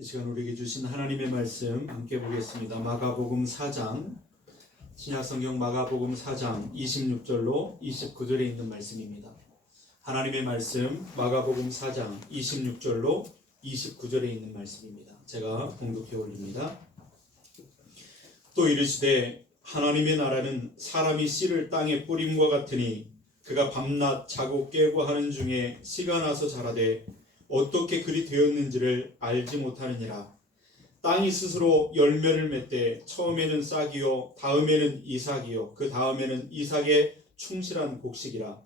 이 시간 우리에게 주신 하나님의 말씀 함께 보겠습니다. 마가복음 4장, 신약성경 마가복음 4장 26절로 29절에 있는 말씀입니다. 하나님의 말씀 마가복음 4장 26절로 29절에 있는 말씀입니다. 제가 봉독해 올립니다. 또 이르시되 하나님의 나라는 사람이 씨를 땅에 뿌림과 같으니 그가 밤낮 자고 깨고 하는 중에 씨가 나서 자라되 어떻게 그리 되었는지를 알지 못하느니라. 땅이 스스로 열매를 맺되 처음에는 싹이요 다음에는 이삭이요 그 다음에는 이삭의 충실한 곡식이라.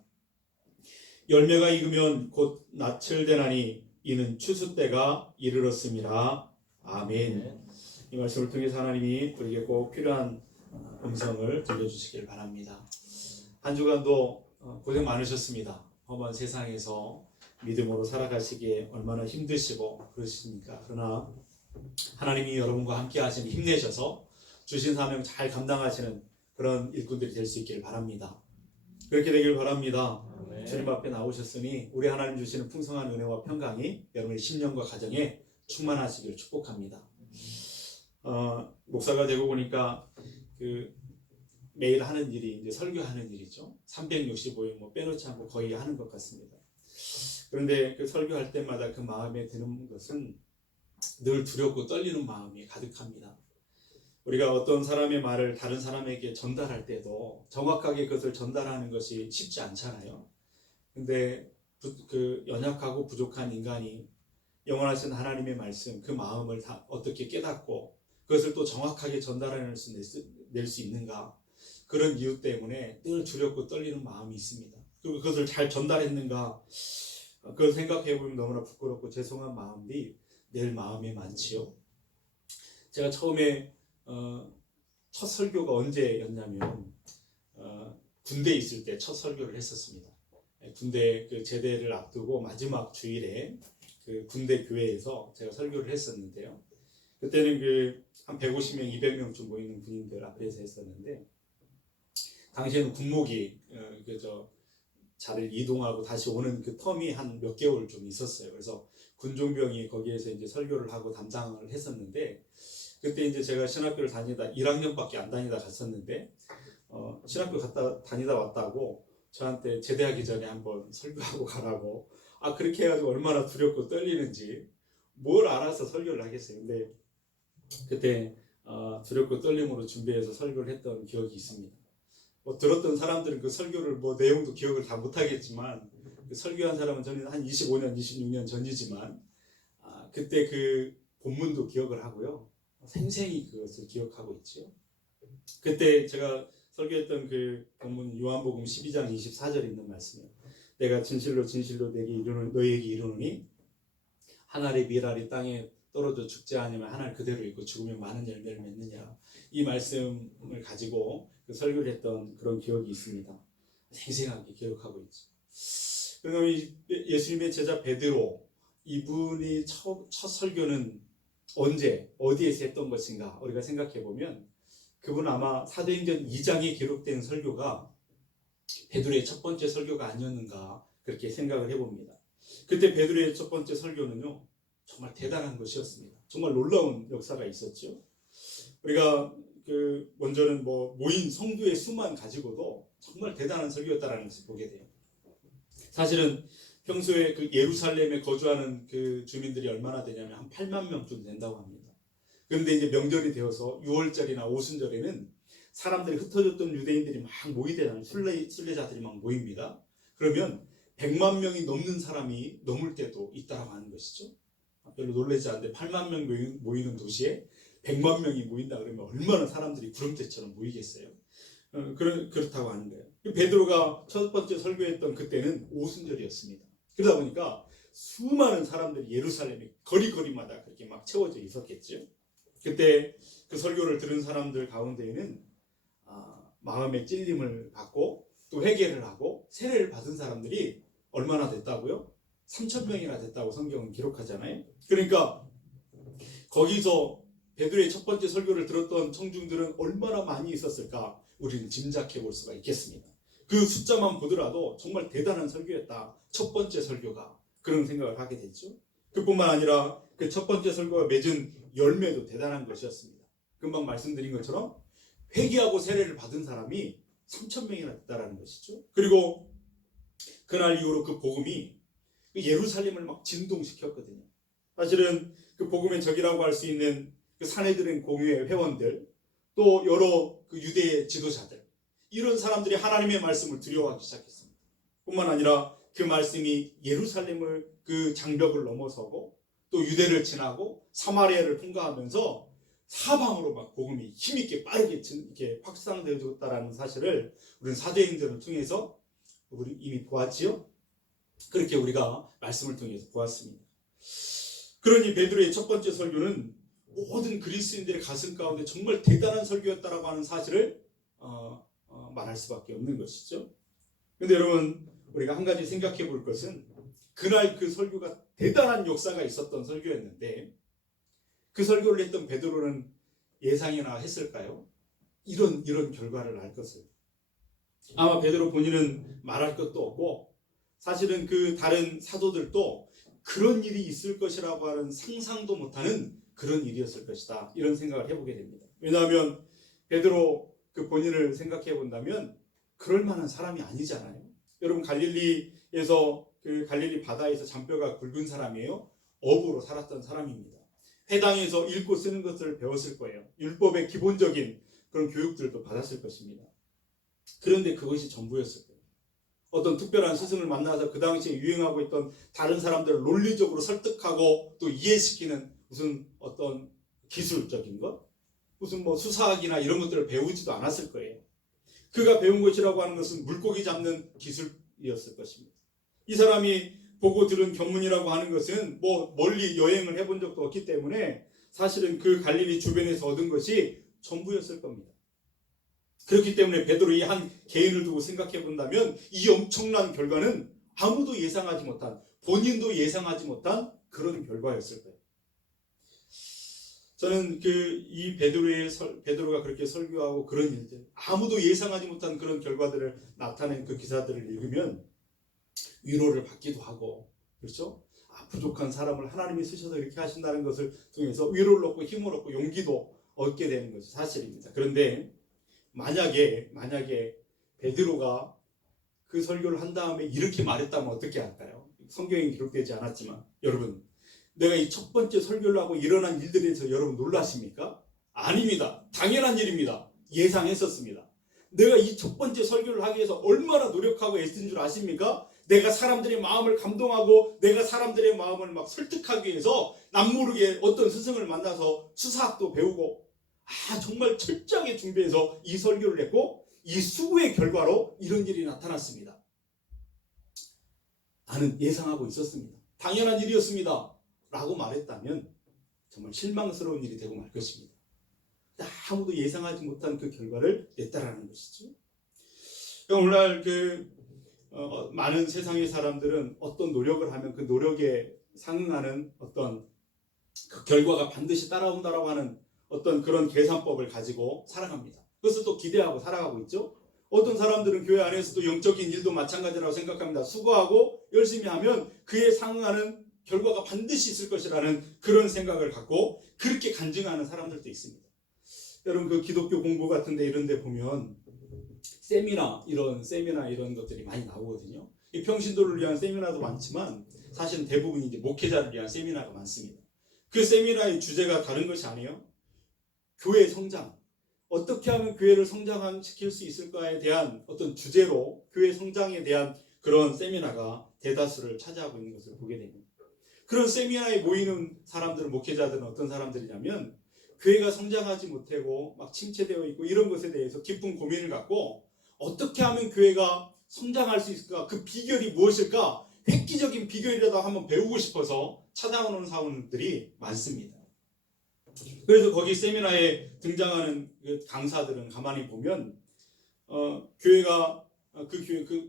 열매가 익으면 곧 낯을 대나니 이는 추수 때가 이르렀습니다. 아멘. 이 말씀을 통해서 하나님이 우리에게 꼭 필요한 음성을 들려주시길 바랍니다. 한 주간도 고생 많으셨습니다. 험한 세상에서 믿음으로 살아가시기에 얼마나 힘드시고 그러십니까? 그러나 하나님이 여러분과 함께 하시니 힘내셔서 주신 사명 잘 감당하시는 그런 일꾼들이 될 수 있기를 바랍니다. 그렇게 되길 바랍니다. 네. 주님 앞에 나오셨으니 우리 하나님 주시는 풍성한 은혜와 평강이 여러분의 심령과 가정에 충만하시기를 축복합니다. 목사가 되고 보니까 매일 하는 일이 이제 설교하는 일이죠. 365일 빼놓지 않고 거의 하는 것 같습니다. 그런데 그 설교할 때마다 그 마음에 드는 것은 늘 두렵고 떨리는 마음이 가득합니다. 우리가 어떤 사람의 말을 다른 사람에게 전달할 때도 정확하게 그것을 전달하는 것이 쉽지 않잖아요. 근데 그 연약하고 부족한 인간이 영원하신 하나님의 말씀, 그 마음을 다 어떻게 깨닫고 그것을 또 정확하게 전달해낼 수 있는가, 그런 이유 때문에 늘 두렵고 떨리는 마음이 있습니다. 그리고 그것을 잘 전달했는가, 그걸 생각해보면 너무나 부끄럽고 죄송한 마음이 늘 마음에 많지요. 제가 처음에 첫 설교가 언제였냐면 군대에 있을 때 첫 설교를 했었습니다. 군대 그 제대를 앞두고 마지막 주일에 그 군대 교회에서 제가 설교를 했었는데요. 그때는 한 150명, 200명쯤 모이는 군인들 앞에서 했었는데, 당시에는 군목이 자를 이동하고 다시 오는 그 텀이 한 몇 개월 좀 있었어요. 그래서 군종병이 거기에서 이제 설교를 하고 담당을 했었는데, 그때 이제 제가 신학교를 다니다 1학년밖에 안 다니다 갔었는데, 신학교 다니다 왔다고 저한테 제대하기 전에 한번 설교하고 가라고, 그렇게 해가지고 얼마나 두렵고 떨리는지 뭘 알아서 설교를 하겠어요. 근데 그때 두렵고 떨림으로 준비해서 설교를 했던 기억이 있습니다. 들었던 사람들은 그 설교를 내용도 기억을 다 못하겠지만, 그 설교한 사람은 저는 한 25년, 26년 전이지만 그때 그 본문도 기억을 하고요. 생생히 그것을 기억하고 있죠. 그때 제가 설교했던 그 본문 요한복음 12장 24절에 있는 말씀이에요. 내가 진실로 진실로 너희에게 이르노니 한 알의 밀알이 땅에 떨어져 죽지 않으면 한 알 그대로 있고 죽으면 많은 열매를 맺느냐. 이 말씀을 가지고 그 설교를 했던 그런 기억이 있습니다. 생생하게 기억하고 있죠. 그럼 예수님의 제자 베드로, 이분이 첫 설교는 언제 어디에서 했던 것인가 우리가 생각해 보면, 그분은 아마 사도행전 2장에 기록된 설교가 베드로의 첫 번째 설교가 아니었는가 그렇게 생각을 해봅니다. 그때 베드로의 첫 번째 설교는요 정말 대단한 것이었습니다. 정말 놀라운 역사가 있었죠. 우리가 먼저는 모인 성도의 수만 가지고도 정말 대단한 설교였다라는 것을 보게 돼요. 사실은 평소에 예루살렘에 거주하는 그 주민들이 얼마나 되냐면 한 8만 명쯤 된다고 합니다. 그런데 이제 명절이 되어서 6월절이나 오순절에는 사람들이 흩어졌던 유대인들이 막 모이대잖아요. 순례자들이 막 모입니다. 그러면 100만 명이 넘는 사람이 넘을 때도 있다라고 하는 것이죠. 별로 놀라지 않는데 8만 명 모이는 도시에 100만 명이 모인다 그러면 얼마나 사람들이 구름대처럼 모이겠어요. 그렇다고 하는 거예요. 베드로가 첫 번째 설교했던 그때는 오순절이었습니다. 그러다 보니까 수많은 사람들이 예루살렘의 거리마다 그렇게 막 채워져 있었겠죠. 그때 그 설교를 들은 사람들 가운데에는 마음의 찔림을 받고 또 회개를 하고 세례를 받은 사람들이 얼마나 됐다고요? 3,000명이나 됐다고 성경은 기록하잖아요. 그러니까 거기서 베드로의 첫 번째 설교를 들었던 청중들은 얼마나 많이 있었을까 우리는 짐작해 볼 수가 있겠습니다. 그 숫자만 보더라도 정말 대단한 설교였다, 첫 번째 설교가, 그런 생각을 하게 됐죠. 그뿐만 아니라 그 첫 번째 설교가 맺은 열매도 대단한 것이었습니다. 금방 말씀드린 것처럼 회개하고 세례를 받은 사람이 3,000명이나 됐다라는 것이죠. 그리고 그날 이후로 그 복음이 예루살렘을 막 진동시켰거든요. 사실은 그 복음의 적이라고 할 수 있는 그 산헤드린 공회의 회원들, 또 여러 그 유대 지도자들, 이런 사람들이 하나님의 말씀을 두려워하기 시작했습니다. 뿐만 아니라 그 말씀이 예루살렘을 그 장벽을 넘어서고 또 유대를 지나고 사마리아를 통과하면서 사방으로 막 복음이 힘있게 빠르게 이렇게 확산되어졌다라는 사실을 우리는 사도행전을 통해서 우리 이미 보았지요. 그렇게 우리가 말씀을 통해서 보았습니다. 그러니 베드로의 첫 번째 설교는 모든 그리스도인들의 가슴 가운데 정말 대단한 설교였다라고 하는 사실을 말할 수밖에 없는 것이죠. 그런데 여러분, 우리가 한 가지 생각해 볼 것은 그날 그 설교가 대단한 역사가 있었던 설교였는데 그 설교를 했던 베드로는 예상이나 했을까요? 이런 결과를 알 것을. 아마 베드로 본인은 말할 것도 없고 사실은 그 다른 사도들도 그런 일이 있을 것이라고 하는 상상도 못하는 그런 일이었을 것이다. 이런 생각을 해보게 됩니다. 왜냐하면 베드로 그 본인을 생각해 본다면 그럴 만한 사람이 아니잖아요. 여러분, 갈릴리에서 그 갈릴리 바다에서 잔뼈가 굵은 사람이에요. 어부로 살았던 사람입니다. 회당에서 읽고 쓰는 것을 배웠을 거예요. 율법의 기본적인 그런 교육들도 받았을 것입니다. 그런데 그것이 전부였을 거예요. 어떤 특별한 스승을 만나서 그 당시에 유행하고 있던 다른 사람들을 논리적으로 설득하고 또 이해시키는 무슨 어떤 기술적인 것, 무슨 뭐 수사학이나 이런 것들을 배우지도 않았을 거예요. 그가 배운 것이라고 하는 것은 물고기 잡는 기술이었을 것입니다. 이 사람이 보고 들은 견문이라고 하는 것은 뭐 멀리 여행을 해본 적도 없기 때문에 사실은 그 갈릴리 주변에서 얻은 것이 전부였을 겁니다. 그렇기 때문에 베드로 이 한 개인을 두고 생각해 본다면 이 엄청난 결과는 아무도 예상하지 못한, 본인도 예상하지 못한 그런 결과였을 거예요. 저는 이 베드로가 그렇게 설교하고 그런 일들, 아무도 예상하지 못한 그런 결과들을 나타낸 그 기사들을 읽으면 위로를 받기도 하고, 그렇죠? 부족한 사람을 하나님이 쓰셔서 이렇게 하신다는 것을 통해서 위로를 얻고 힘을 얻고 용기도 얻게 되는 것이 사실입니다. 그런데 만약에 베드로가 그 설교를 한 다음에 이렇게 말했다면 어떻게 할까요? 성경에 기록되지 않았지만 여러분, 내가 이 첫 번째 설교를 하고 일어난 일들에 대해서 여러분 놀라십니까? 아닙니다. 당연한 일입니다. 예상했었습니다. 내가 이 첫 번째 설교를 하기 위해서 얼마나 노력하고 애쓴 줄 아십니까? 내가 사람들의 마음을 감동하고 내가 사람들의 마음을 막 설득하기 위해서 남모르게 어떤 스승을 만나서 수사학도 배우고 정말 철저하게 준비해서 이 설교를 했고 이 수고의 결과로 이런 일이 나타났습니다. 나는 예상하고 있었습니다. 당연한 일이었습니다. 라고 말했다면 정말 실망스러운 일이 되고 말 것입니다. 아무도 예상하지 못한 그 결과를 냈다라는 것이죠. 오늘날 많은 세상의 사람들은 어떤 노력을 하면 그 노력에 상응하는 어떤 그 결과가 반드시 따라온다라고 하는 어떤 그런 계산법을 가지고 살아갑니다. 그것을 또 기대하고 살아가고 있죠. 어떤 사람들은 교회 안에서도 영적인 일도 마찬가지라고 생각합니다. 수고하고 열심히 하면 그에 상응하는 결과가 반드시 있을 것이라는 그런 생각을 갖고 그렇게 간증하는 사람들도 있습니다. 여러분, 그 기독교 공부 같은 데 이런 데 보면 세미나 이런 것들이 많이 나오거든요. 이 평신도를 위한 세미나도 많지만 사실은 대부분 이제 목회자를 위한 세미나가 많습니다. 그 세미나의 주제가 다른 것이 아니에요. 교회 성장, 어떻게 하면 교회를 성장시킬 수 있을까에 대한 어떤 주제로 교회 성장에 대한 그런 세미나가 대다수를 차지하고 있는 것을 보게 됩니다. 그런 세미나에 모이는 사람들은, 목회자들은 어떤 사람들이냐면 교회가 성장하지 못하고 막 침체되어 있고 이런 것에 대해서 깊은 고민을 갖고 어떻게 하면 교회가 성장할 수 있을까, 그 비결이 무엇일까, 획기적인 비결이라도 한번 배우고 싶어서 찾아오는 사람들이 많습니다. 그래서 거기 세미나에 등장하는 그 강사들은 가만히 보면 교회가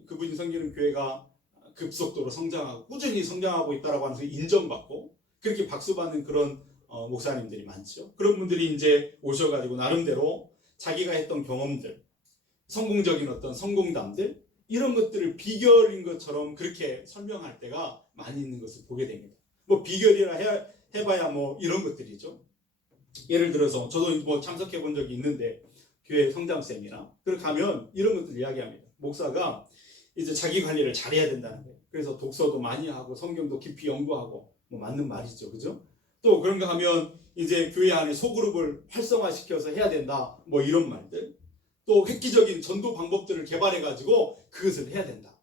그분이 섬기는 교회가 급속도로 성장하고 꾸준히 성장하고 있다라고 하면서 인정받고 그렇게 박수받는 그런 목사님들이 많죠. 그런 분들이 이제 오셔가지고 나름대로 자기가 했던 경험들, 성공적인 어떤 성공담들, 이런 것들을 비결인 것처럼 그렇게 설명할 때가 많이 있는 것을 보게 됩니다. 뭐 비결이라 해봐야 뭐 이런 것들이죠. 예를 들어서 저도 뭐 참석해 본 적이 있는데 교회 성장 세미나 그걸 가면 이런 것들 이야기합니다. 목사가 이제 자기 관리를 잘해야 된다는 거예요. 그래서 독서도 많이 하고 성경도 깊이 연구하고 뭐 맞는 말이죠, 그죠? 또 그런가 하면 이제 교회 안에 소그룹을 활성화시켜서 해야 된다, 뭐 이런 말들. 또 획기적인 전도 방법들을 개발해 가지고 그것을 해야 된다.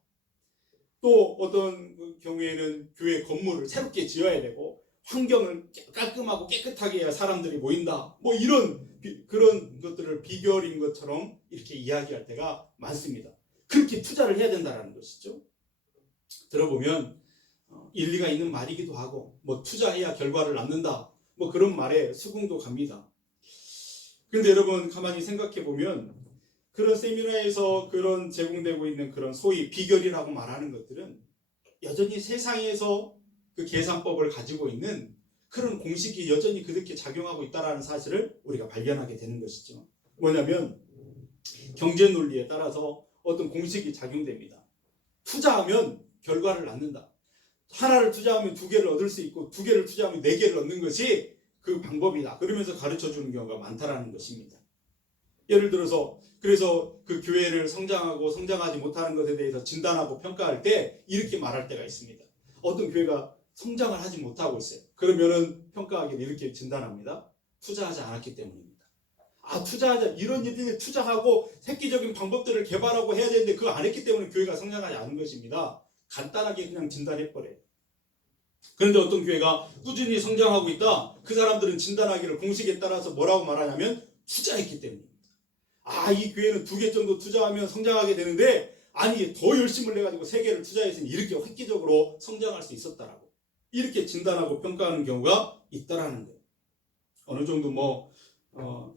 또 어떤 경우에는 교회 건물을 새롭게 지어야 되고 환경을 깔끔하고 깨끗하게 해야 사람들이 모인다. 뭐 이런 그런 것들을 비결인 것처럼 이렇게 이야기할 때가 많습니다. 그렇게 투자를 해야 된다는 것이죠. 들어보면 일리가 있는 말이기도 하고 뭐 투자해야 결과를 낳는다. 뭐 그런 말에 수긍도 갑니다. 그런데 여러분 가만히 생각해 보면 그런 세미나에서 그런 제공되고 있는 그런 소위 비결이라고 말하는 것들은 여전히 세상에서 그 계산법을 가지고 있는 그런 공식이 여전히 그렇게 작용하고 있다는 사실을 우리가 발견하게 되는 것이죠. 뭐냐면 경제 논리에 따라서 어떤 공식이 작용됩니다. 투자하면 결과를 낳는다. 하나를 투자하면 두 개를 얻을 수 있고 두 개를 투자하면 네 개를 얻는 것이 그 방법이다. 그러면서 가르쳐주는 경우가 많다라는 것입니다. 예를 들어서 그래서 그 교회를 성장하고 성장하지 못하는 것에 대해서 진단하고 평가할 때 이렇게 말할 때가 있습니다. 어떤 교회가 성장을 하지 못하고 있어요. 그러면은 평가하기를 이렇게 진단합니다. 투자하지 않았기 때문입니다. 투자하자 이런 일들에 투자하고 획기적인 방법들을 개발하고 해야 되는데 그거 안 했기 때문에 교회가 성장하지 않은 것입니다. 간단하게 그냥 진단해버려요. 그런데 어떤 교회가 꾸준히 성장하고 있다. 그 사람들은 진단하기를 공식에 따라서 뭐라고 말하냐면 투자했기 때문입니다. 이 교회는 2개 정도 투자하면 성장하게 되는데 아니 더 열심을 내가지고 3개를 투자했으니 이렇게 획기적으로 성장할 수 있었다라고 이렇게 진단하고 평가하는 경우가 있다라는 거예요. 어느 정도 뭐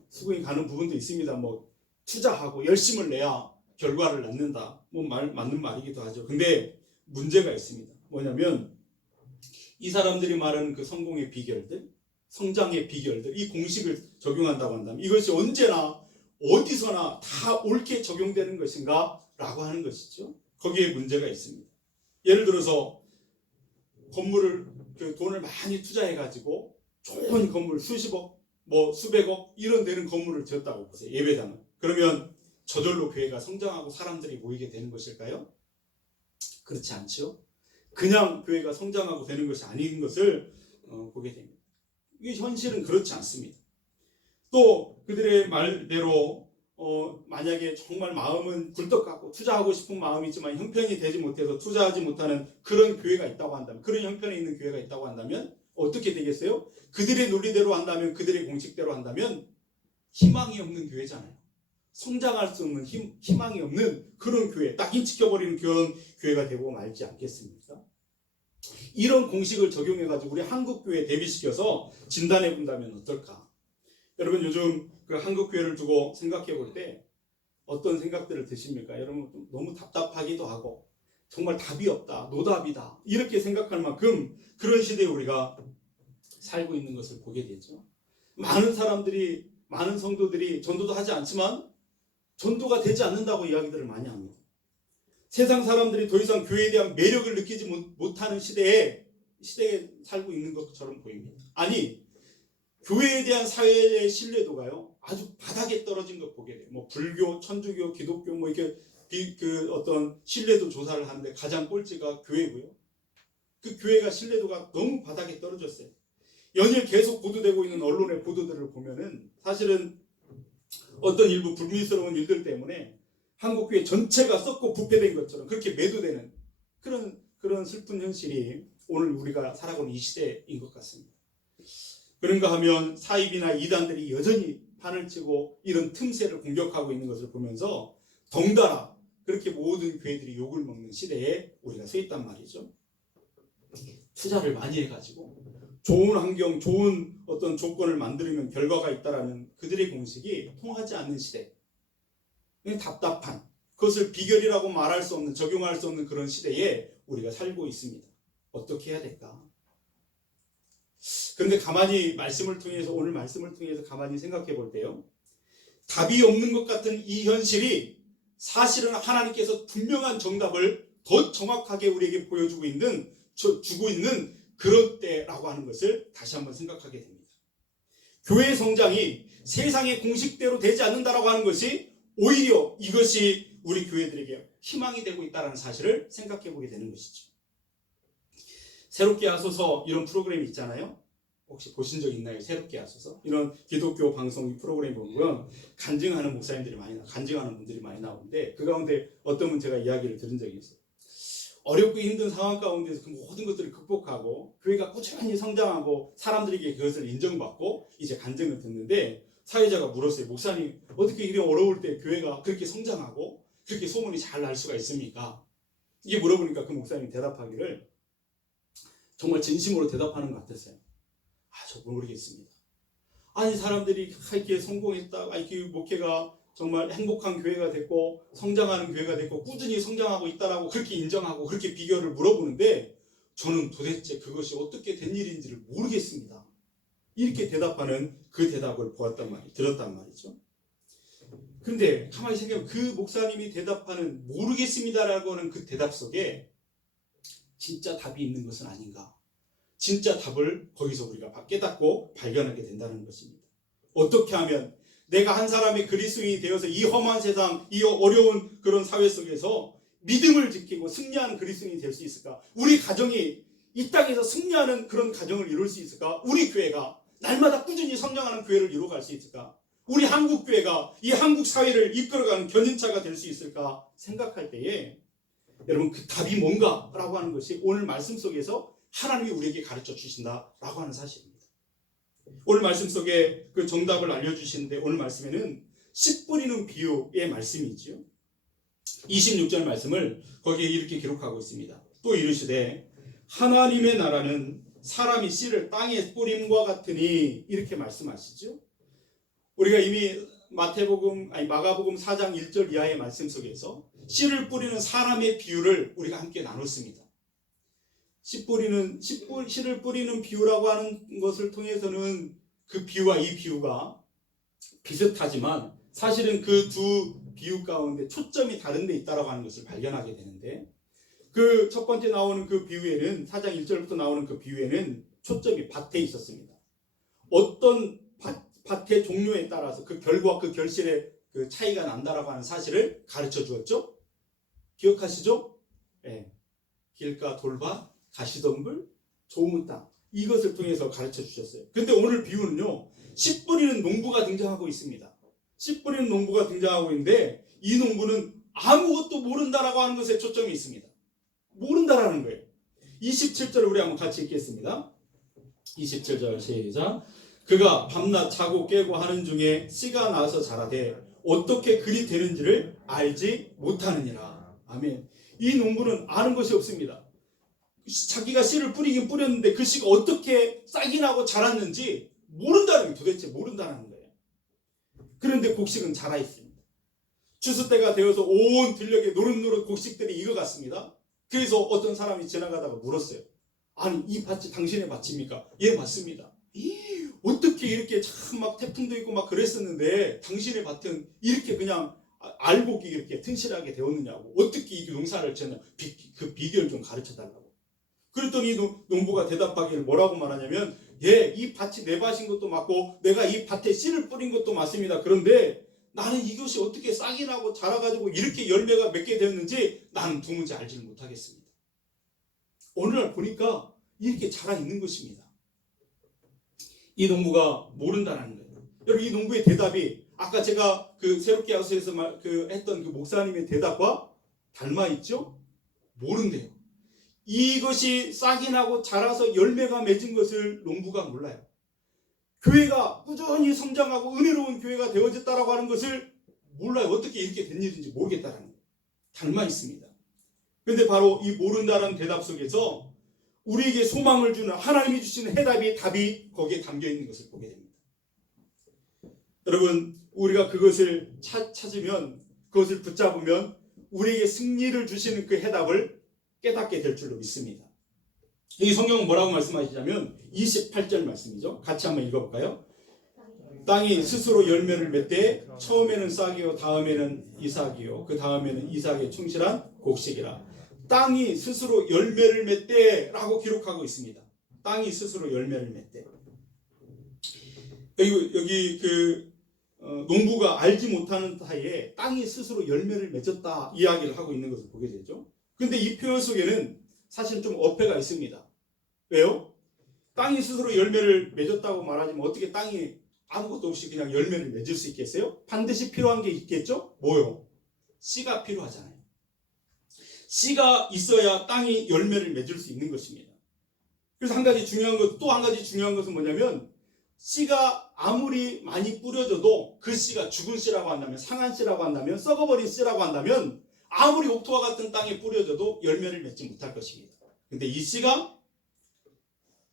수긍이 가는 부분도 있습니다. 뭐 투자하고 열심을 내야 결과를 낳는다. 뭐 맞는 말이기도 하죠. 근데 문제가 있습니다. 뭐냐면 이 사람들이 말하는 그 성공의 비결들, 성장의 비결들, 이 공식을 적용한다고 한다면 이것이 언제나 어디서나 다 옳게 적용되는 것인가? 라고 하는 것이죠. 거기에 문제가 있습니다. 예를 들어서 건물을 돈을 많이 투자해가지고 좋은 건물 수십억, 뭐 수백억 이런 되는 건물을 지었다고 보세요. 예배당을. 그러면 저절로 교회가 성장하고 사람들이 모이게 되는 것일까요? 그렇지 않죠. 그냥 교회가 성장하고 되는 것이 아닌 것을 보게 됩니다. 이 현실은 그렇지 않습니다. 또 그들의 말대로 만약에 정말 마음은 굴떡 같고 투자하고 싶은 마음이지만 형편이 되지 못해서 투자하지 못하는 그런 교회가 있다고 한다면, 그런 형편에 있는 교회가 있다고 한다면 어떻게 되겠어요? 그들의 논리대로 한다면, 그들의 공식대로 한다면 희망이 없는 교회잖아요. 성장할 수 없는 희망이 없는 그런 교회, 딱 인치켜버리는 그런 교회가 되고 말지 않겠습니까? 이런 공식을 적용해가지고 우리 한국교회 대비시켜서 진단해 본다면 어떨까? 여러분 요즘 그 한국교회를 두고 생각해 볼 때 어떤 생각들을 드십니까? 여러분 너무 답답하기도 하고 정말 답이 없다, 노답이다 이렇게 생각할 만큼 그런 시대에 우리가 살고 있는 것을 보게 되죠. 많은 사람들이, 많은 성도들이 전도도 하지 않지만 전도가 되지 않는다고 이야기들을 많이 합니다. 세상 사람들이 더 이상 교회에 대한 매력을 느끼지 못하는 시대에 살고 있는 것처럼 보입니다. 아니 교회에 대한 사회의 신뢰도가요 아주 바닥에 떨어진 것 보게 돼요. 뭐 불교, 천주교, 기독교 뭐 이렇게 어떤 신뢰도 조사를 하는데 가장 꼴찌가 교회고요. 그 교회가 신뢰도가 너무 바닥에 떨어졌어요. 연일 계속 보도되고 있는 언론의 보도들을 보면은 사실은 어떤 일부 불미스러운 일들 때문에 한국교회 전체가 썩고 부패된 것처럼 그렇게 매도되는 그런 슬픈 현실이 오늘 우리가 살아가는 이 시대인 것 같습니다. 그런가 하면 사입이나 이단들이 여전히 판을 치고 이런 틈새를 공격하고 있는 것을 보면서 덩달아 그렇게 모든 교회들이 욕을 먹는 시대에 우리가 서 있단 말이죠. 투자를 많이 해가지고 좋은 환경, 좋은 어떤 조건을 만들면 결과가 있다라는 그들의 공식이 통하지 않는 시대. 답답한, 그것을 비결이라고 말할 수 없는, 적용할 수 없는 그런 시대에 우리가 살고 있습니다. 어떻게 해야 될까? 그런데 가만히 오늘 말씀을 통해서 가만히 생각해 볼 때요. 답이 없는 것 같은 이 현실이 사실은 하나님께서 분명한 정답을 더 정확하게 우리에게 보여주고 있는, 주고 있는 그럴 때라고 하는 것을 다시 한번 생각하게 됩니다. 교회 성장이 세상의 공식대로 되지 않는다라고 하는 것이 오히려 이것이 우리 교회들에게 희망이 되고 있다는 사실을 생각해 보게 되는 것이죠. 새롭게 하소서 이런 프로그램이 있잖아요. 혹시 보신 적 있나요? 새롭게 하소서 이런 기독교 방송 프로그램 보면 간증하는 목사님들이 간증하는 분들이 많이 나오는데 그 가운데 어떤 분 제가 이야기를 들은 적이 있어요. 어렵고 힘든 상황 가운데서 그 모든 것들을 극복하고 교회가 꾸준히 성장하고 사람들에게 그것을 인정받고 이제 간증을 듣는데 사회자가 물었어요. 목사님 어떻게 이렇게 어려울 때 교회가 그렇게 성장하고 그렇게 소문이 잘 날 수가 있습니까? 이게 물어보니까 그 목사님이 대답하기를 정말 진심으로 대답하는 것 같았어요. 저 모르겠습니다. 아니 사람들이 이렇게 성공했다, 이렇게 목회가 정말 행복한 교회가 됐고 성장하는 교회가 됐고 꾸준히 성장하고 있다라고 그렇게 인정하고 그렇게 비결을 물어보는데 저는 도대체 그것이 어떻게 된 일인지를 모르겠습니다. 이렇게 대답하는 그 대답을 들었단 말이죠. 그런데 가만히 생각하면 그 목사님이 대답하는 모르겠습니다라고 하는 그 대답 속에 진짜 답이 있는 것은 아닌가. 진짜 답을 거기서 우리가 깨닫고 발견하게 된다는 것입니다. 어떻게 하면 내가 한 사람의 그리스도인이 되어서 이 험한 세상, 이 어려운 그런 사회 속에서 믿음을 지키고 승리하는 그리스도인이 될 수 있을까? 우리 가정이 이 땅에서 승리하는 그런 가정을 이룰 수 있을까? 우리 교회가 날마다 꾸준히 성장하는 교회를 이루어갈 수 있을까? 우리 한국 교회가 이 한국 사회를 이끌어가는 견인차가 될 수 있을까? 생각할 때에 여러분 그 답이 뭔가라고 하는 것이 오늘 말씀 속에서 하나님이 우리에게 가르쳐 주신다라고 하는 사실입니다. 오늘 말씀 속에 그 정답을 알려주시는데 오늘 말씀에는 씨 뿌리는 비유의 말씀이 있죠. 26절 말씀을 거기에 이렇게 기록하고 있습니다. 또 이르시되 하나님의 나라는 사람이 씨를 땅에 뿌림과 같으니 이렇게 말씀하시죠. 우리가 이미 마가복음 4장 1절 이하의 말씀 속에서 씨를 뿌리는 사람의 비유를 우리가 함께 나눴습니다. 씨를 뿌리는 비유라고 하는 것을 통해서는 그 비유와 이 비유가 비슷하지만 사실은 그 두 비유 가운데 초점이 다른 데 있다라고 하는 것을 발견하게 되는데 그 첫 번째 나오는 그 비유에는 4장 1절부터 나오는 그 비유에는 초점이 밭에 있었습니다. 어떤 밭의 종류에 따라서 그 결과 그 결실의 그 차이가 난다라고 하는 사실을 가르쳐 주었죠. 기억하시죠? 네. 길가 돌밭 가시덤불, 좋은 땅 이것을 통해서 가르쳐 주셨어요. 근데 오늘 비유는요. 씨 뿌리는 농부가 등장하고 있습니다. 씨 뿌리는 농부가 등장하고 있는데 이 농부는 아무것도 모른다라고 하는 것에 초점이 있습니다. 모른다라는 거예요. 27절을 우리 한번 같이 읽겠습니다. 27절 시작. 그가 밤낮 자고 깨고 하는 중에 씨가 나서 자라되 어떻게 그리 되는지를 알지 못하느니라. 아멘. 이 농부는 아는 것이 없습니다. 자기가 씨를 뿌리긴 뿌렸는데 그 씨가 어떻게 싹이 나고 자랐는지 모른다는 게 도대체 모른다는 거예요. 그런데 곡식은 자라 있습니다. 추수 때가 되어서 온 들녘에 노릇노릇 곡식들이 익어갔습니다. 그래서 어떤 사람이 지나가다가 물었어요. 아니 이 밭이 당신의 밭입니까? 예 맞습니다. 어떻게 이렇게 참 막 태풍도 있고 막 그랬었는데 당신의 밭은 이렇게 그냥 알곡이 이렇게 튼실하게 되었느냐고 어떻게 이 농사를 짓냐 그 비결 좀 가르쳐 달라고. 그랬더니 농부가 대답하기를 뭐라고 말하냐면 예, 이 밭이 내 밭인 것도 맞고 내가 이 밭에 씨를 뿌린 것도 맞습니다. 그런데 나는 이것이 어떻게 싹이 나고 자라가지고 이렇게 열매가 맺게 되었는지 나는 도무지 알지를 못하겠습니다. 오늘날 보니까 이렇게 자라 있는 것입니다. 이 농부가 모른다는 거예요. 여러분 이 농부의 대답이 아까 제가 그 새롭게 하소서에서 했던 그 목사님의 대답과 닮아 있죠? 모른대요. 이것이 싹이 나고 자라서 열매가 맺은 것을 농부가 몰라요. 교회가 꾸준히 성장하고 은혜로운 교회가 되어졌다라고 하는 것을 몰라요. 어떻게 이렇게 된 일인지 모르겠다라는 거예요. 닮아 있습니다. 그런데 바로 이 모른다는 대답 속에서 우리에게 소망을 주는 하나님이 주시는 답이 거기에 담겨 있는 것을 보게 됩니다. 여러분 우리가 그것을 찾으면 그것을 붙잡으면 우리에게 승리를 주시는 그 해답을 깨닫게 될 줄로 믿습니다. 이 성경은 뭐라고 말씀하시냐면 28절 말씀이죠. 같이 한번 읽어볼까요? 땅이 스스로 열매를 맺되 처음에는 싹이요 다음에는 이삭이요 그 다음에는 이삭에 충실한 곡식이라. 땅이 스스로 열매를 맺되 라고 기록하고 있습니다. 땅이 스스로 열매를 맺대. 여기 농부가 알지 못하는 사이에 땅이 스스로 열매를 맺었다 이야기를 하고 있는 것을 보게 되죠. 근데 이 표현 속에는 사실 좀 어폐가 있습니다. 왜요? 땅이 스스로 열매를 맺었다고 말하지만 어떻게 땅이 아무것도 없이 그냥 열매를 맺을 수 있겠어요? 반드시 필요한 게 있겠죠? 뭐요? 씨가 필요하잖아요. 씨가 있어야 땅이 열매를 맺을 수 있는 것입니다. 그래서 또 한 가지 중요한 것은 뭐냐면 씨가 아무리 많이 뿌려져도 그 씨가 죽은 씨라고 한다면, 상한 씨라고 한다면, 썩어버린 씨라고 한다면 아무리 옥토와 같은 땅에 뿌려져도 열매를 맺지 못할 것입니다. 근데 이 씨가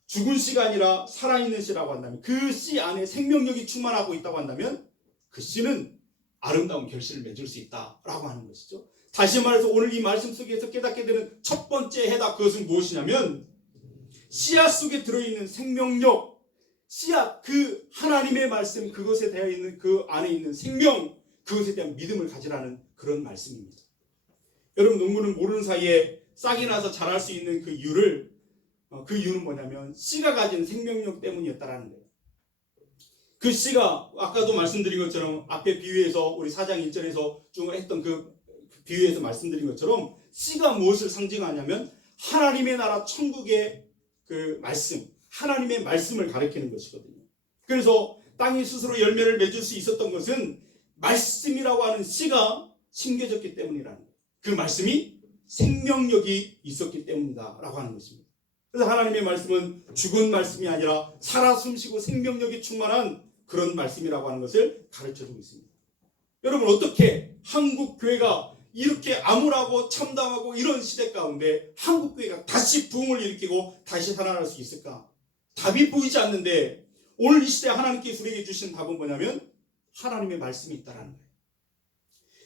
죽은 씨가 아니라 살아있는 씨라고 한다면, 그 씨 안에 생명력이 충만하고 있다고 한다면 그 씨는 아름다운 결실을 맺을 수 있다라고 하는 것이죠. 다시 말해서 오늘 이 말씀 속에서 깨닫게 되는 첫 번째 해답, 그것은 무엇이냐면 씨앗 속에 들어있는 생명력, 씨앗, 그 하나님의 말씀, 그것에 대해 있는 그 안에 있는 생명, 그것에 대한 믿음을 가지라는 그런 말씀입니다. 여러분, 농부는 모르는 사이에 싹이 나서 자랄 수 있는 그 이유는 뭐냐면 씨가 가진 생명력 때문이었다라는 거예요. 그 씨가 아까도 말씀드린 것처럼 앞에 비유에서 우리 4장 1절에서 쭉 했던 그 비유에서 말씀드린 것처럼 씨가 무엇을 상징하냐면 하나님의 나라 천국의 그 말씀, 하나님의 말씀을 가리키는 것이거든요. 그래서 땅이 스스로 열매를 맺을 수 있었던 것은 말씀이라고 하는 씨가 심겨졌기 때문이라는 거예요. 그 말씀이 생명력이 있었기 때문이다라고 하는 것입니다. 그래서 하나님의 말씀은 죽은 말씀이 아니라 살아 숨쉬고 생명력이 충만한 그런 말씀이라고 하는 것을 가르쳐주고 있습니다. 여러분, 어떻게 한국 교회가 이렇게 암울하고 참담하고 이런 시대 가운데 한국 교회가 다시 부흥을 일으키고 다시 살아날 수 있을까? 답이 보이지 않는데 오늘 이 시대에 하나님께서 우리에게 주신 답은 뭐냐면 하나님의 말씀이 있다라는 거예요.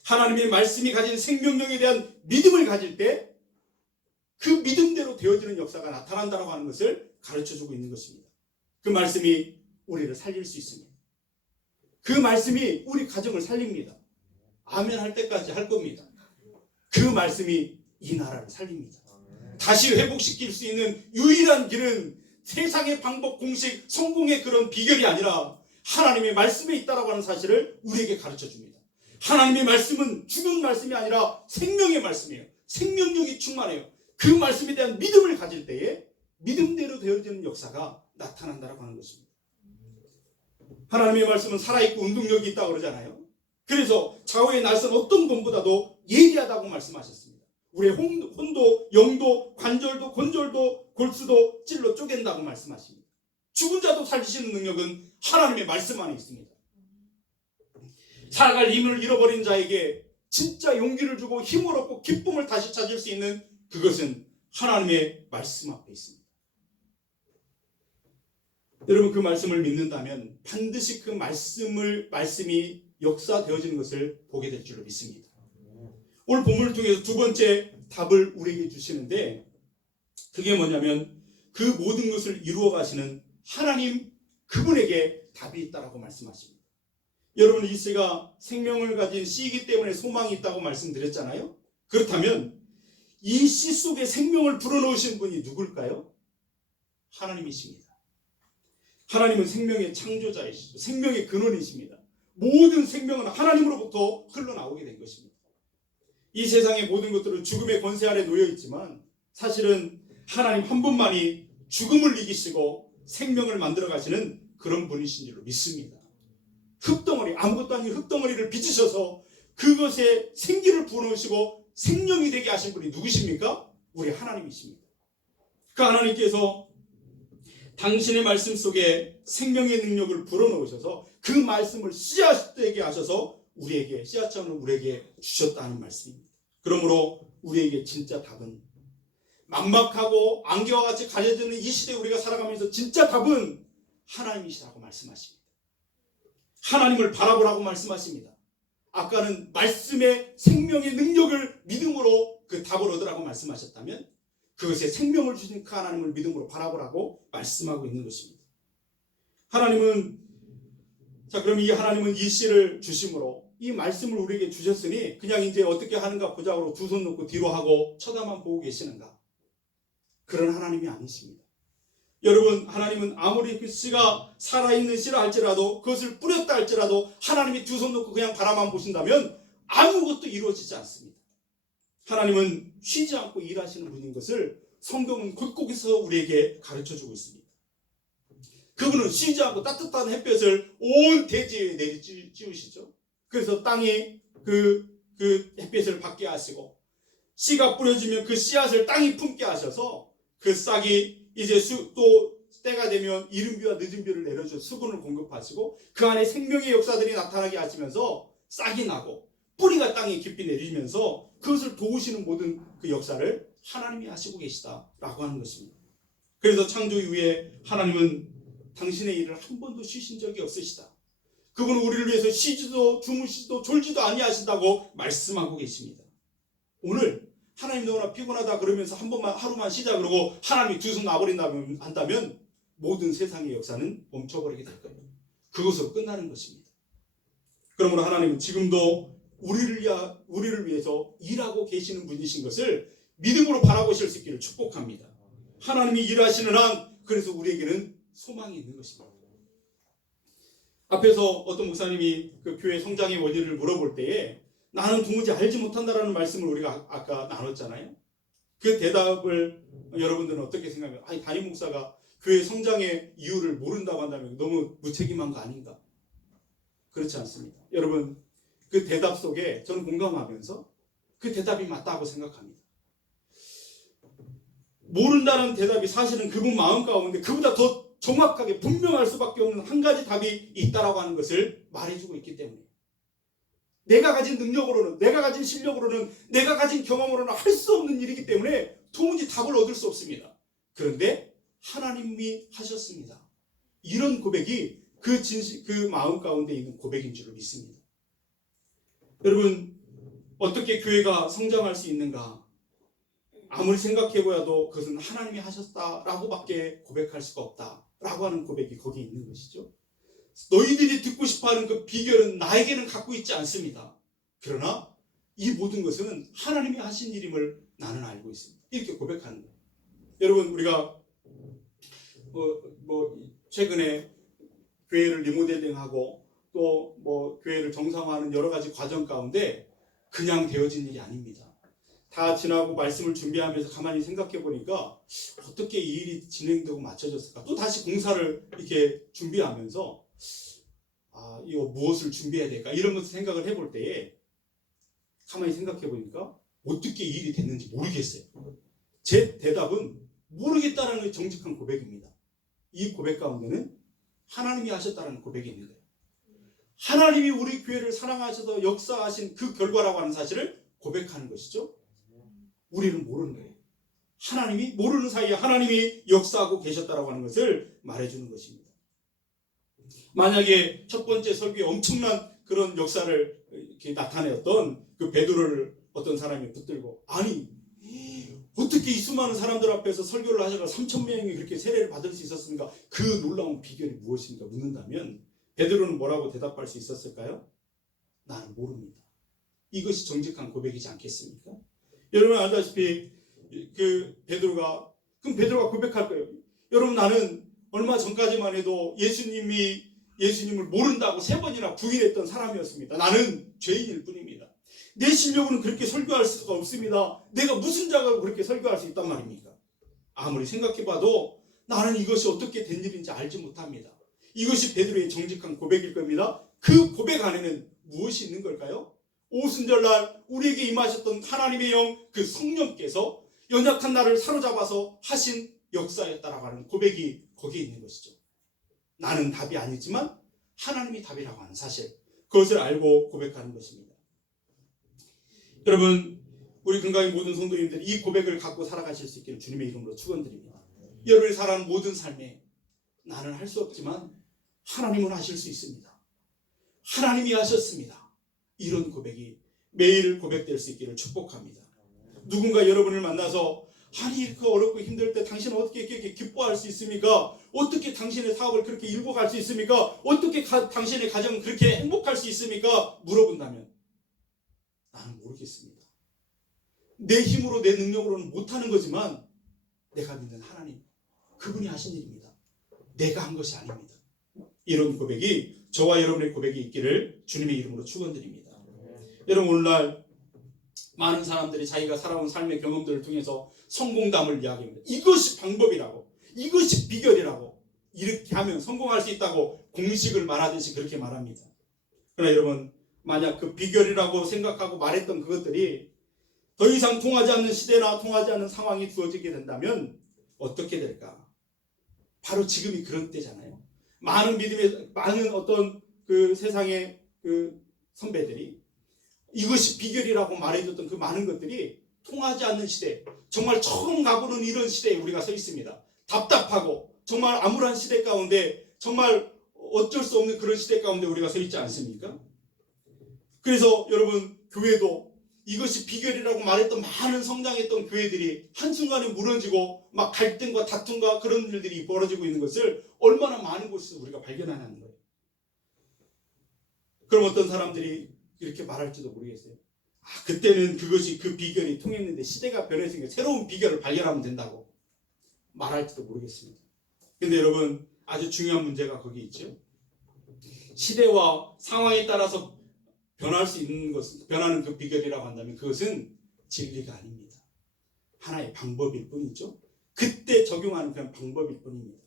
하나님의 말씀이 가진 생명력에 대한 믿음을 가질 때 그 믿음대로 되어지는 역사가 나타난다고 하는 것을 가르쳐주고 있는 것입니다. 그 말씀이 우리를 살릴 수 있습니다. 그 말씀이 우리 가정을 살립니다. 아멘 할 때까지 할 겁니다. 그 말씀이 이 나라를 살립니다. 다시 회복시킬 수 있는 유일한 길은 세상의 방법, 공식, 성공의 그런 비결이 아니라 하나님의 말씀에 있다라고 하는 사실을 우리에게 가르쳐줍니다. 하나님의 말씀은 죽은 말씀이 아니라 생명의 말씀이에요. 생명력이 충만해요. 그 말씀에 대한 믿음을 가질 때에 믿음대로 되어지는 역사가 나타난다라고 하는 것입니다. 하나님의 말씀은 살아있고 운동력이 있다고 그러잖아요. 그래서 좌우의 날선 어떤 것보다도 예리하다고 말씀하셨습니다. 우리의 혼도, 영도, 관절도, 골절도, 골수도 찔러 쪼갠다고 말씀하십니다. 죽은 자도 살리시는 능력은 하나님의 말씀 안에 있습니다. 살아갈 힘을 잃어버린 자에게 진짜 용기를 주고 힘을 얻고 기쁨을 다시 찾을 수 있는 그것은 하나님의 말씀 앞에 있습니다. 여러분, 그 말씀을 믿는다면 반드시 그 말씀이 역사되어지는 것을 보게 될 줄로 믿습니다. 오늘 본문을 통해서 두 번째 답을 우리에게 주시는데 그게 뭐냐면 그 모든 것을 이루어 가시는 하나님, 그분에게 답이 있다라고 말씀하십니다. 여러분, 이 씨가 생명을 가진 씨이기 때문에 소망이 있다고 말씀드렸잖아요. 그렇다면 이 씨 속에 생명을 불어넣으신 분이 누굴까요? 하나님이십니다. 하나님은 생명의 창조자이시죠. 생명의 근원이십니다. 모든 생명은 하나님으로부터 흘러나오게 된 것입니다. 이 세상의 모든 것들은 죽음의 권세 아래 놓여 있지만 사실은 하나님 한 분만이 죽음을 이기시고 생명을 만들어 가시는 그런 분이신 줄로 믿습니다. 흙덩어리, 아무것도 아닌 흙덩어리를 빚으셔서 그것에 생기를 부어넣으시고 생명이 되게 하신 분이 누구십니까? 우리 하나님이십니다. 그 하나님께서 당신의 말씀 속에 생명의 능력을 불어넣으셔서 그 말씀을 씨앗 되게 하셔서 우리에게, 씨앗처럼 우리에게 주셨다는 말씀입니다. 그러므로 우리에게 진짜 답은, 막막하고 안개와 같이 가려지는 이 시대에 우리가 살아가면서 진짜 답은 하나님이시라고 말씀하십니다. 하나님을 바라보라고 말씀하십니다. 아까는 말씀의 생명의 능력을 믿음으로 그 답을 얻으라고 말씀하셨다면 그것에 생명을 주신 그 하나님을 믿음으로 바라보라고 말씀하고 있는 것입니다. 그럼 이 하나님은 이 씨를 주심으로 이 말씀을 우리에게 주셨으니 그냥 이제 어떻게 하는가 보자고 두 손 놓고 뒤로 하고 쳐다만 보고 계시는가? 그런 하나님이 아니십니다. 여러분, 하나님은 아무리 그 씨가 살아있는 씨라 할지라도, 그것을 뿌렸다 할지라도 하나님이 두 손 놓고 그냥 바라만 보신다면 아무것도 이루어지지 않습니다. 하나님은 쉬지 않고 일하시는 분인 것을 성경은 곳곳에서 우리에게 가르쳐주고 있습니다. 그분은 쉬지 않고 따뜻한 햇볕을 온 대지에 내리찌우시죠. 그래서 땅이 그 햇볕을 받게 하시고, 씨가 뿌려지면 그 씨앗을 땅이 품게 하셔서 그 싹이 이제 또 때가 되면 이른 비와 늦은 비를 내려줘 수분을 공급하시고, 그 안에 생명의 역사들이 나타나게 하시면서 싹이 나고 뿌리가 땅에 깊이 내리면서 그것을 도우시는 모든 그 역사를 하나님이 하시고 계시다라고 하는 것입니다. 그래서 창조 이후에 하나님은 당신의 일을 한 번도 쉬신 적이 없으시다. 그분은 우리를 위해서 쉬지도 주무시지도 졸지도 아니하신다고 말씀하고 계십니다. 오늘 하나님 너무나 피곤하다 그러면서 한 번만 하루만 쉬자 그러고 하나님이 두 손 놔버린다면 한다면 모든 세상의 역사는 멈춰버리게 될 거예요. 그것으로 끝나는 것입니다. 그러므로 하나님은 지금도 우리를 위해서 일하고 계시는 분이신 것을 믿음으로 바라보실 수 있기를 축복합니다. 하나님이 일하시는 한 그래서 우리에게는 소망이 있는 것입니다. 앞에서 어떤 목사님이 그 교회 성장의 원인을 물어볼 때에 나는 도무지 알지 못한다라는 말씀을 우리가 아까 나눴잖아요. 그 대답을 여러분들은 어떻게 생각해요? 아니, 담임 목사가 교회 성장의 이유를 모른다고 한다면 너무 무책임한 거 아닌가? 그렇지 않습니다. 여러분, 그 대답 속에 저는 공감하면서 그 대답이 맞다고 생각합니다. 모른다는 대답이 사실은 그분 마음 가운데 그보다 더 정확하게 분명할 수밖에 없는 한 가지 답이 있다라고 하는 것을 말해주고 있기 때문에, 내가 가진 능력으로는, 내가 가진 실력으로는, 내가 가진 경험으로는 할 수 없는 일이기 때문에 도무지 답을 얻을 수 없습니다. 그런데 하나님이 하셨습니다. 이런 고백이 그 마음 가운데 있는 고백인 줄을 믿습니다. 여러분, 어떻게 교회가 성장할 수 있는가? 아무리 생각해보아도 그것은 하나님이 하셨다라고밖에 고백할 수가 없다라고 하는 고백이 거기에 있는 것이죠. 너희들이 듣고 싶어하는 그 비결은 나에게는 갖고 있지 않습니다. 그러나 이 모든 것은 하나님이 하신 일임을 나는 알고 있습니다. 이렇게 고백하는 거예요. 여러분, 우리가 최근에 교회를 리모델링하고 또 교회를 정상화하는 여러 가지 과정 가운데 그냥 되어진 일이 아닙니다. 다 지나고 말씀을 준비하면서 가만히 생각해 보니까 어떻게 이 일이 진행되고 맞춰졌을까? 또 다시 공사를 이렇게 준비하면서 이거 무엇을 준비해야 될까? 이런 것을 생각을 해볼 때에 가만히 생각해 보니까 어떻게 이 일이 됐는지 모르겠어요. 제 대답은 모르겠다라는 게 정직한 고백입니다. 이 고백 가운데는 하나님이 하셨다는 고백이 있는 거예요. 하나님이 우리 교회를 사랑하셔서 역사하신 그 결과라고 하는 사실을 고백하는 것이죠. 우리는 모르는 거예요. 하나님이 모르는 사이에 하나님이 역사하고 계셨다라고 하는 것을 말해주는 것입니다. 만약에 첫 번째 설교에 엄청난 그런 역사를 이렇게 나타내었던 그 베드로를 어떤 사람이 붙들고, 아니 어떻게 이 수많은 사람들 앞에서 설교를 하셔서 3,000명이 그렇게 세례를 받을 수 있었습니까? 그 놀라운 비결이 무엇입니까? 묻는다면 베드로는 뭐라고 대답할 수 있었을까요? 나는 모릅니다. 이것이 정직한 고백이지 않겠습니까? 여러분 알다시피 그럼 베드로가 고백할 거예요. 여러분, 나는 얼마 전까지만 해도 예수님을 모른다고 3번이나 부인했던 사람이었습니다. 나는 죄인일 뿐입니다. 내 실력으로는 그렇게 설교할 수가 없습니다. 내가 무슨 자격으로 그렇게 설교할 수 있단 말입니까? 아무리 생각해봐도 나는 이것이 어떻게 된 일인지 알지 못합니다. 이것이 베드로의 정직한 고백일 겁니다. 그 고백 안에는 무엇이 있는 걸까요? 오순절날 우리에게 임하셨던 하나님의 영, 그 성령께서 연약한 나를 사로잡아서 하신 역사였다라고 하는 고백이 거기에 있는 것이죠. 나는 답이 아니지만 하나님이 답이라고 하는 사실, 그것을 알고 고백하는 것입니다. 여러분, 우리 금강의 모든 성도님들이 이 고백을 갖고 살아가실 수 있기를 주님의 이름으로 축원드립니다. 여러분이 살아가는 모든 삶에 나는 할 수 없지만 하나님은 하실 수 있습니다. 하나님이 하셨습니다. 이런 고백이 매일 고백될 수 있기를 축복합니다. 누군가 여러분을 만나서 아니 이렇게 어렵고 힘들 때 당신은 어떻게 이렇게 기뻐할 수 있습니까? 어떻게 당신의 사업을 그렇게 이루고 갈 수 있습니까? 어떻게 당신의 가정은 그렇게 행복할 수 있습니까? 물어본다면 나는 모르겠습니다. 내 힘으로 내 능력으로는 못하는 거지만 내가 믿는 하나님, 그분이 하신 일입니다. 내가 한 것이 아닙니다. 이런 고백이 저와 여러분의 고백이 있기를 주님의 이름으로 축원드립니다. 여러분, 오늘날 많은 사람들이 자기가 살아온 삶의 경험들을 통해서 성공담을 이야기합니다. 이것이 방법이라고, 이것이 비결이라고, 이렇게 하면 성공할 수 있다고 공식을 말하듯이 그렇게 말합니다. 그러나 여러분, 만약 그 비결이라고 생각하고 말했던 그것들이 더 이상 통하지 않는 시대나 통하지 않는 상황이 주어지게 된다면 어떻게 될까? 바로 지금이 그런 때잖아요. 많은 어떤 그 세상의 그 선배들이 이것이 비결이라고 말해줬던 그 많은 것들이 통하지 않는 시대, 정말 처음 가보는 이런 시대에 우리가 서 있습니다. 답답하고 정말 암울한 시대 가운데, 정말 어쩔 수 없는 그런 시대 가운데 우리가 서 있지 않습니까? 그래서 여러분, 교회도 이것이 비결이라고 말했던 많은 성장했던 교회들이 한순간에 무너지고 막 갈등과 다툼과 그런 일들이 벌어지고 있는 것을 얼마나 많은 곳에서 우리가 발견하는 거예요. 그럼 어떤 사람들이 이렇게 말할지도 모르겠어요. 그때는 그것이 그 비결이 통했는데 시대가 변했으니까 새로운 비결을 발견하면 된다고 말할지도 모르겠습니다. 근데 여러분, 아주 중요한 문제가 거기 있죠. 시대와 상황에 따라서 변할 수 있는 것은, 변하는 그 비결이라고 한다면 그것은 진리가 아닙니다. 하나의 방법일 뿐이죠. 그때 적용하는 그냥 방법일 뿐입니다.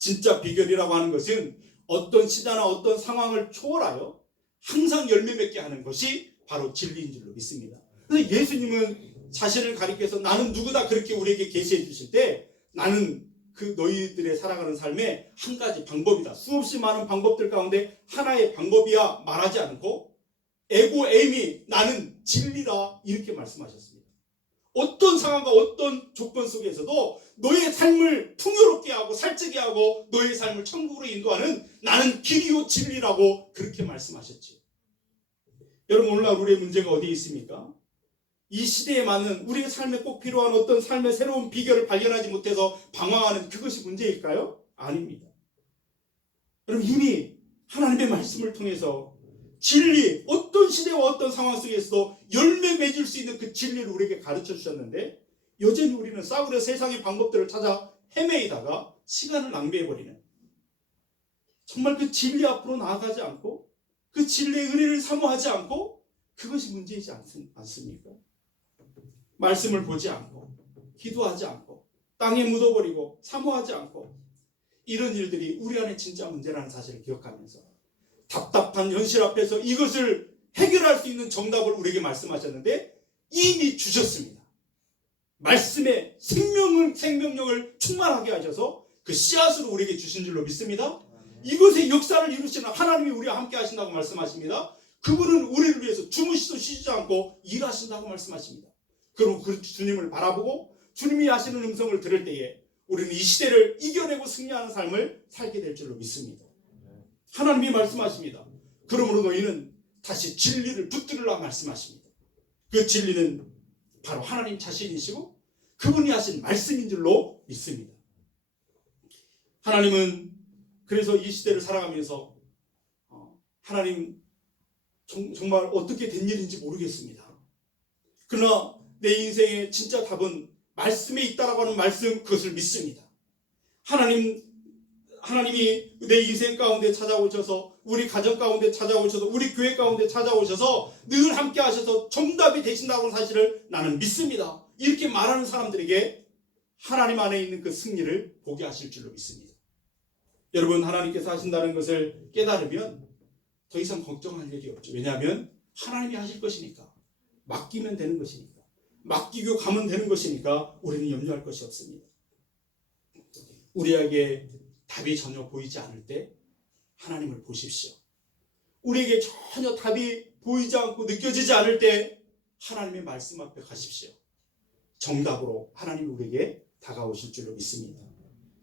진짜 비결이라고 하는 것은 어떤 시대나 어떤 상황을 초월하여 항상 열매 맺게 하는 것이 바로 진리인 줄로 믿습니다. 그래서 예수님은 자신을 가리켜서 나는 누구다 그렇게 우리에게 계시해 주실 때, 나는 그 너희들의 살아가는 삶의 한 가지 방법이다, 수없이 많은 방법들 가운데 하나의 방법이야 말하지 않고 에고 에이미, 나는 진리다, 이렇게 말씀하셨습니다. 어떤 상황과 어떤 조건 속에서도 너의 삶을 풍요롭게 하고 살찌게 하고 너의 삶을 천국으로 인도하는 나는 길이요 진리라고 그렇게 말씀하셨죠. 여러분, 오늘날 우리의 문제가 어디에 있습니까? 이 시대에 맞는 우리의 삶에 꼭 필요한 어떤 삶의 새로운 비결을 발견하지 못해서 방황하는 그것이 문제일까요? 아닙니다. 여러분, 이미 하나님의 말씀을 통해서 진리, 어떤 시대와 어떤 상황 속에서도 열매 맺을 수 있는 그 진리를 우리에게 가르쳐 주셨는데, 여전히 우리는 싸구려 세상의 방법들을 찾아 헤매이다가 시간을 낭비해버리는, 정말 그 진리 앞으로 나아가지 않고 그 진리의 은혜를 사모하지 않고, 그것이 문제이지 않습니까? 말씀을 보지 않고 기도하지 않고 땅에 묻어버리고 사모하지 않고, 이런 일들이 우리 안에 진짜 문제라는 사실을 기억하면서 답답한 현실 앞에서 이것을 해결할 수 있는 정답을 우리에게 말씀하셨는데 이미 주셨습니다. 말씀의 생명력을 충만하게 하셔서 그 씨앗으로 우리에게 주신 줄로 믿습니다. 이것의 역사를 이루시는 하나님이 우리와 함께 하신다고 말씀하십니다. 그분은 우리를 위해서 주무시도 쉬지 않고 일하신다고 말씀하십니다. 그리고 그 주님을 바라보고 주님이 하시는 음성을 들을 때에 우리는 이 시대를 이겨내고 승리하는 삶을 살게 될 줄로 믿습니다. 하나님이 말씀하십니다. 그러므로 너희는 다시 진리를 붙들으라 말씀하십니다. 그 진리는 바로 하나님 자신이시고 그분이 하신 말씀인 줄로 믿습니다. 하나님은 그래서 이 시대를 살아가면서 하나님 정말 어떻게 된 일인지 모르겠습니다. 그러나 내 인생의 진짜 답은 말씀에 있다라고 하는 말씀, 그것을 믿습니다. 하나님이 내 인생 가운데 찾아오셔서, 우리 가정 가운데 찾아오셔서, 우리 교회 가운데 찾아오셔서 늘 함께 하셔서 정답이 되신다고 하는 사실을 나는 믿습니다. 이렇게 말하는 사람들에게 하나님 안에 있는 그 승리를 보게 하실 줄로 믿습니다. 여러분, 하나님께서 하신다는 것을 깨달으면 더 이상 걱정할 일이 없죠. 왜냐하면 하나님이 하실 것이니까, 맡기면 되는 것이니까, 맡기고 가면 되는 것이니까 우리는 염려할 것이 없습니다. 우리에게 답이 전혀 보이지 않을 때 하나님을 보십시오. 우리에게 전혀 답이 보이지 않고 느껴지지 않을 때 하나님의 말씀 앞에 가십시오. 정답으로 하나님이 우리에게 다가오실 줄로 믿습니다.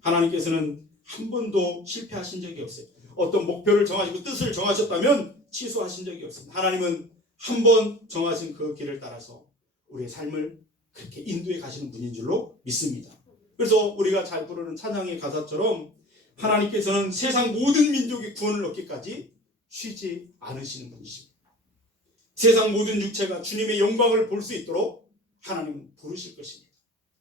하나님께서는 한 번도 실패하신 적이 없어요. 어떤 목표를 정하시고 뜻을 정하셨다면 취소하신 적이 없습니다. 하나님은 한 번 정하신 그 길을 따라서 우리의 삶을 그렇게 인도해 가시는 분인 줄로 믿습니다. 그래서 우리가 잘 부르는 찬양의 가사처럼 하나님께서는 세상 모든 민족의 구원을 얻기까지 쉬지 않으시는 분이십니다. 세상 모든 육체가 주님의 영광을 볼 수 있도록 하나님은 부르실 것입니다.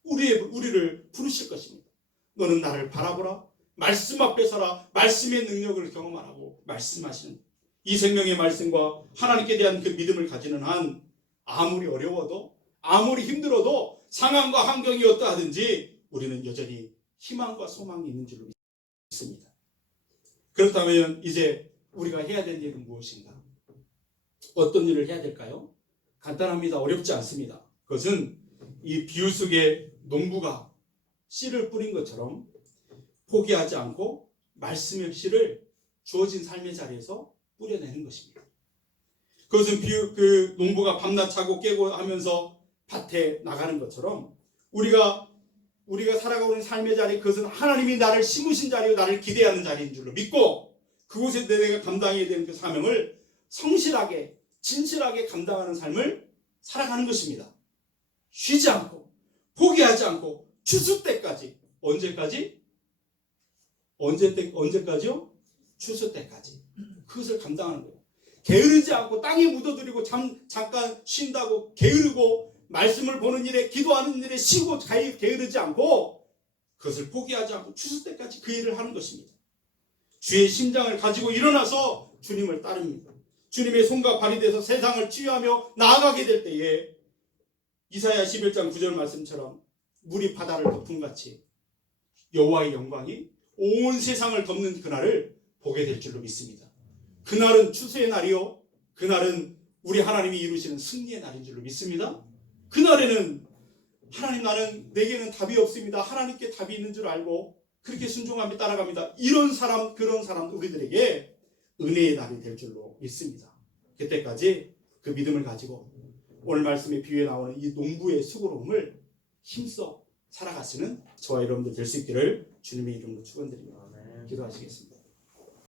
우리를 부르실 것입니다. 너는 나를 바라보라. 말씀 앞에 서라. 말씀의 능력을 경험하라고 말씀하시는 이 생명의 말씀과 하나님께 대한 그 믿음을 가지는 한 아무리 어려워도 아무리 힘들어도 상황과 환경이 어떠하든지 우리는 여전히 희망과 소망이 있는 줄로 믿습니다. 그렇다면 이제 우리가 해야 될 일은 무엇인가? 어떤 일을 해야 될까요? 간단합니다. 어렵지 않습니다. 그것은 이 비유 속에 농부가 씨를 뿌린 것처럼 포기하지 않고 말씀의 씨를 주어진 삶의 자리에서 뿌려내는 것입니다. 그것은 그 농부가 밤낮 자고 깨고 하면서 밭에 나가는 것처럼 우리가 살아가고 있는 삶의 자리, 그것은 하나님이 나를 심으신 자리요 나를 기대하는 자리인 줄로 믿고 그곳에 내가 감당해야 되는 그 사명을 성실하게 진실하게 감당하는 삶을 살아가는 것입니다. 쉬지 않고 포기하지 않고 추수 때까지. 언제까지요? 추수 때까지. 그것을 감당하는 거예요. 게으르지 않고 땅에 묻어두리고 잠깐 쉰다고 게으르고 말씀을 보는 일에 기도하는 일에 쉬고 게으르지 않고 그것을 포기하지 않고 추수 때까지 그 일을 하는 것입니다. 주의 심장을 가지고 일어나서 주님을 따릅니다. 주님의 손과 발이 돼서 세상을 치유하며 나아가게 될 때에 이사야 11장 9절 말씀처럼 물이 바다를 덮음같이 여호와의 영광이 온 세상을 덮는 그날을 보게 될 줄로 믿습니다. 그날은 추수의 날이요 그날은 우리 하나님이 이루시는 승리의 날인 줄로 믿습니다. 그날에는 하나님 내게는 답이 없습니다. 하나님께 답이 있는 줄 알고 그렇게 순종하며 따라갑니다. 이런 사람 그런 사람 우리들에게 은혜의 날이 될 줄로 믿습니다. 그때까지 그 믿음을 가지고 오늘 말씀의 비유에 나오는 이 농부의 수고로움을 힘써 살아가시는 저와 여러분들 될 수 있기를 주님의 이름으로 축원드립니다. 기도하시겠습니다.